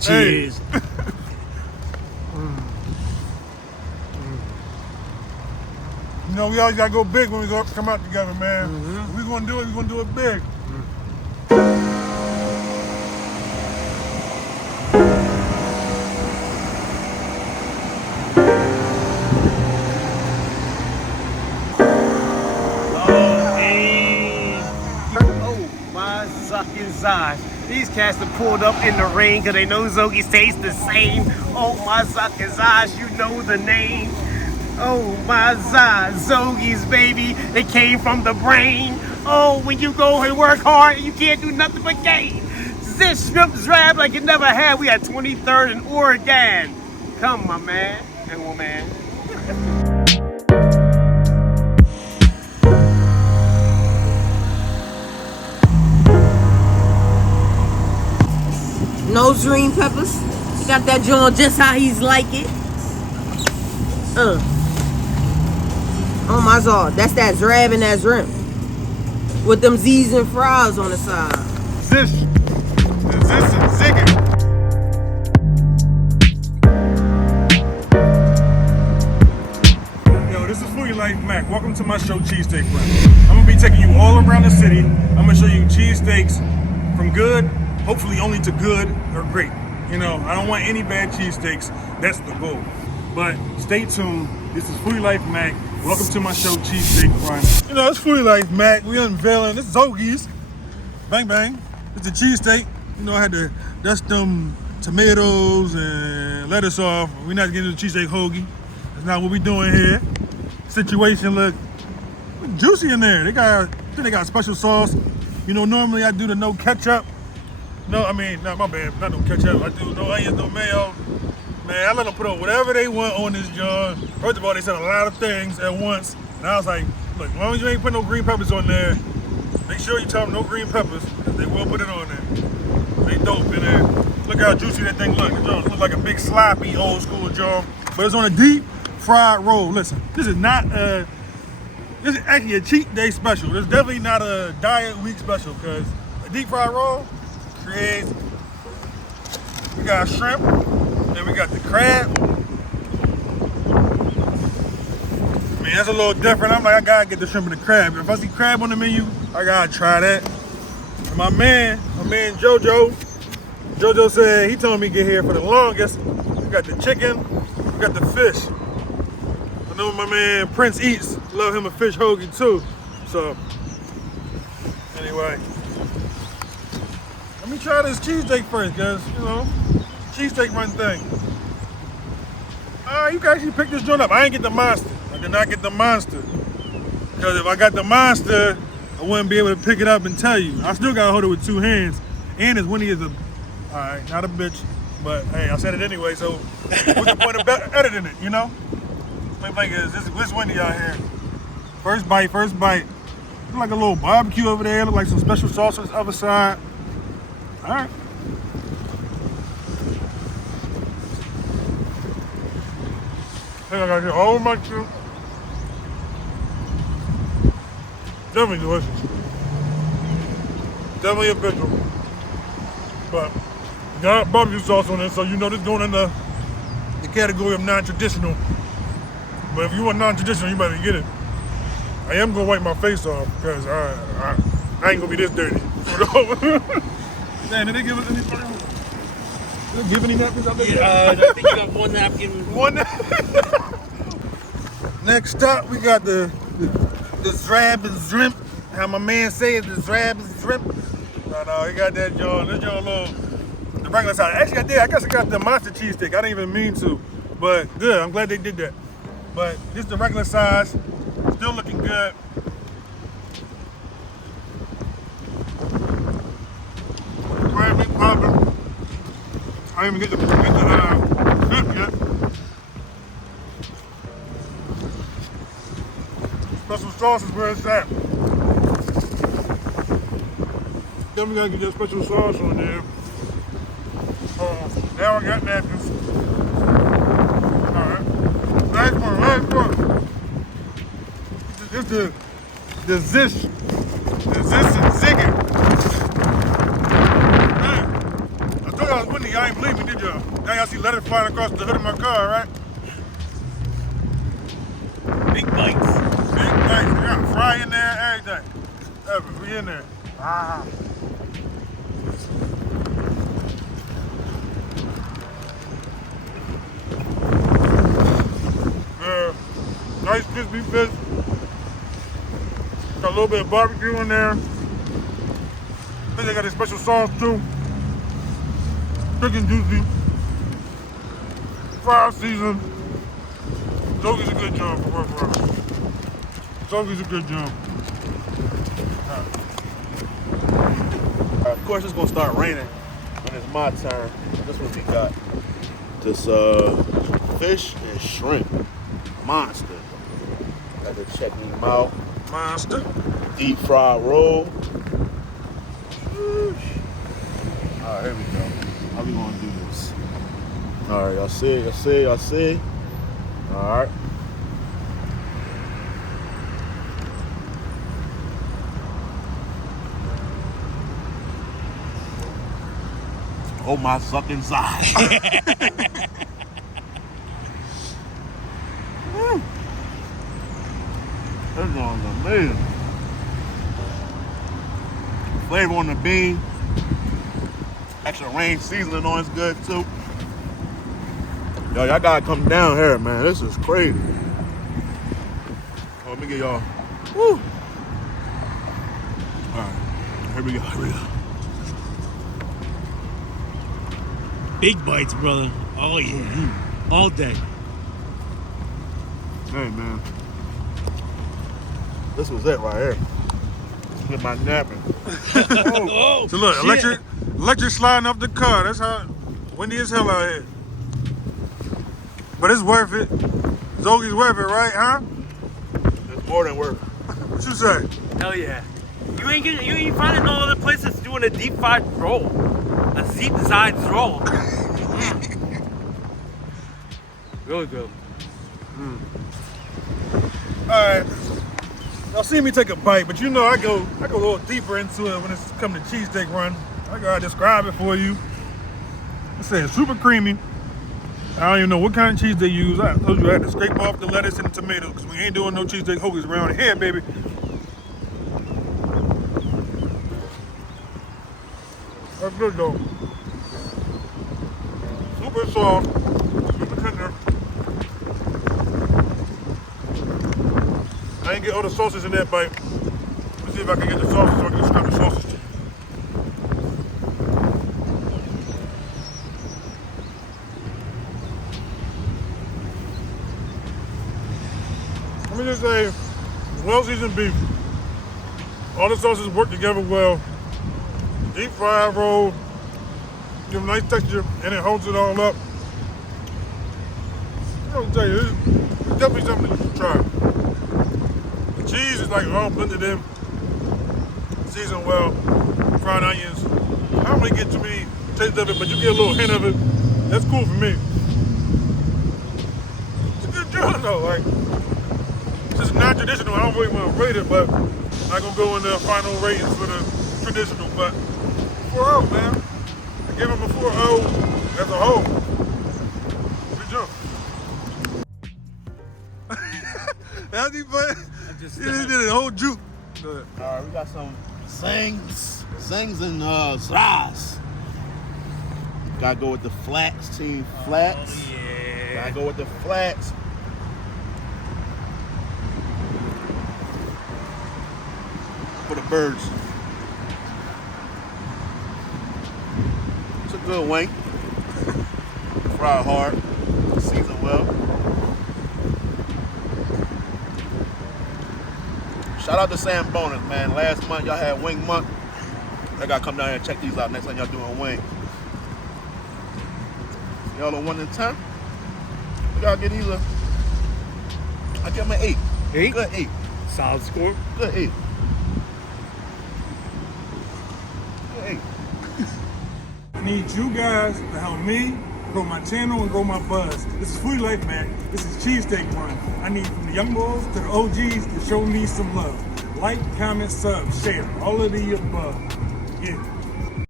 Cheers. Hey. You know, we always gotta go big when we come out together, man. If we're gonna do it, we're gonna do it big. These cats have pulled up in the rain because they know Zoagies taste the same. Oh my sucker's eyes, you know the name. Oh my Zoagies, baby, they came from the brain. Oh, when you go and work hard, you can't do nothing but gain. This shrimp Zoagie like you never had. We at 23rd and Oregon. Come, my man and woman. No green peppers. Got that joint just how he's like it. Oh my God, that's that Zrab and that Shrimp. With them Z's and fries on the side. This and zigging. Yo, this is Foodie Life Mac. Welcome to my show, Cheesesteak Run. I'm gonna be taking you all around the city. I'm gonna show you cheesesteaks from good, hopefully only to good or great. You know, I don't want any bad cheesesteaks. That's the goal. But stay tuned. This is Foodie Life Mac. Welcome to my show, Cheesesteak Run. You know, it's Foodie Life Mac. We unveiling. This is Zoagies. Bang bang. It's a cheesesteak. You know, I had to dust them tomatoes and lettuce off. We're not getting into cheesesteak hoagie. That's not what we doing here. Situation look juicy in there. I think they got special sauce. You know, normally I do the no ketchup. No, I mean, not my bad, not no ketchup. I do no onions, no mayo. Man, I let them put on whatever they want on this joint. First of all, they said a lot of things at once. And I was like, look, as long as you ain't put no green peppers on there, make sure you tell them no green peppers, because they will put it on there. They dope in there. Look how juicy that thing look. It looks like a big sloppy old school joint. But it's on a deep fried roll. Listen, this is actually a cheat day special. This is definitely not a diet week special, because a deep fried roll creates, we got shrimp, then we got the crab. I mean, that's a little different. I'm like, I gotta get the shrimp and the crab. If I see crab on the menu, I gotta try that. And my man Jojo said, he told me to get here for the longest. We got the chicken, we got the fish. I know my man Prince eats, love him a fish hoagie too. So, anyway. Let me try this cheesesteak first, guys. You know, cheesesteak run thing. You can actually pick this joint up. I ain't get the monster. I did not get the monster. Because if I got the monster, I wouldn't be able to pick it up and tell you. I still gotta hold it with two hands. And as windy as a, alright, not a bitch. But hey, I said it anyway, so what's the point of editing it, you know? My thing is, this windy out here. First bite. Look like a little barbecue over there. Look like some special sauce on the other side. All right. Hey, I got here all my shit. Definitely delicious. Definitely official. But got barbecue sauce on it, so you know this going in the category of non-traditional. But if you want non-traditional, you better get it. I am gonna wipe my face off because I ain't gonna be this dirty. Man, did they give us any? Did they give any napkins out there? Yeah, I think you got one napkin. One. Next up, we got the Zrab and Shrimp. How my man says the Zrab and Shrimp. No, he got that joint. This joint a little the regular size. Actually, I did. I guess I got the Monster Cheesesteak. I didn't even mean to, but good. I'm glad they did that. But this the regular size. Still looking good. Crab meat popping. I didn't even get the shrimp yet. Special sauce is where it's at. Then we gotta get that special sauce on there. Now I got napkins. Alright. Last one. This the zish and zigging. Man, I thought I was winning. me. Y'all ain't believe me, did y'all? Now y'all see letters flying across the hood of my car, right? Big bites. Big bites. We got fry in there, everything. We in there. Ah. Nice crispy fish. Got a little bit of barbecue in there. I think they got a special sauce too. Chicken juicy. Fire season. Zoagie's a good job for real. Zoagie's a good job. Of course, it's gonna start raining when it's my turn. That's what we got. This fish and shrimp monster. Got to check him out. Monster. Deep fried roll. Alright, here we go. How we gonna do this? Alright, y'all see? Alright. Oh my sucking side. This one's amazing. Flavor on the bean. Extra range seasoning on it's good too. Yo, y'all gotta come down here, man. This is crazy. Oh, let me get y'all. Woo. Alright, here we go. Big bites, brother. Oh yeah. All day. Hey, man. This was it right here. Get my napping. Oh, So look, shit. electric sliding up the car. That's how windy as hell out here. But it's worth it. Zoagie's worth it, right, huh? It's more than worth it. What you say? Hell yeah. You ain't finding no other places doing a deep fried roll. A deep fried roll. Really good. Alright. Y'all see me take a bite, but you know I go a little deeper into it when it's come to Cheesesteak Run. I gotta describe it for you. It says super creamy. I don't even know what kind of cheese they use. I told you I had to scrape off the lettuce and the tomatoes because we ain't doing no cheesesteak hoagies around here, baby. That's good though. Super soft, super tender. I ain't get all the sauces in that bite. Let's see if I can get the sauces so I can describe the sausage. Let me just say, well-seasoned beef. All the sauces work together well. Deep fried roll, give a nice texture, and it holds it all up. I'm gonna tell you, it's definitely something that you should try. The cheese is like all blended in, seasoned well, fried onions. I don't really get too many taste of it, but you get a little hint of it. That's cool for me. It's a good job though, like. It's just non-traditional. I don't really want to rate it, but I'm not gonna go in the final ratings for the traditional. But 4-0, man. I give him a 4-0 as a whole. Good job. How'd you play? You just did a whole juke. Go ahead. All right, we got some zings and zras. Gotta go with the flats, team flats. Oh, yeah. Gotta go with the flats. For the birds. It's a good wing. Fried hard, seasoned well. Shout out to Sam Bonus, man. Last month y'all had wing month. I gotta come down here and check these out next time y'all doing wing. Y'all are 1 to 10. We gotta get these I give them an 8. 8? Good 8. Solid score. Good 8. I need you guys to help me grow my channel and grow my buzz. This is Foodie Life, man. This is Cheesesteak Run. I need from the young boys to the OGs to show me some love. Like, comment, sub, share, all of the above. Yeah.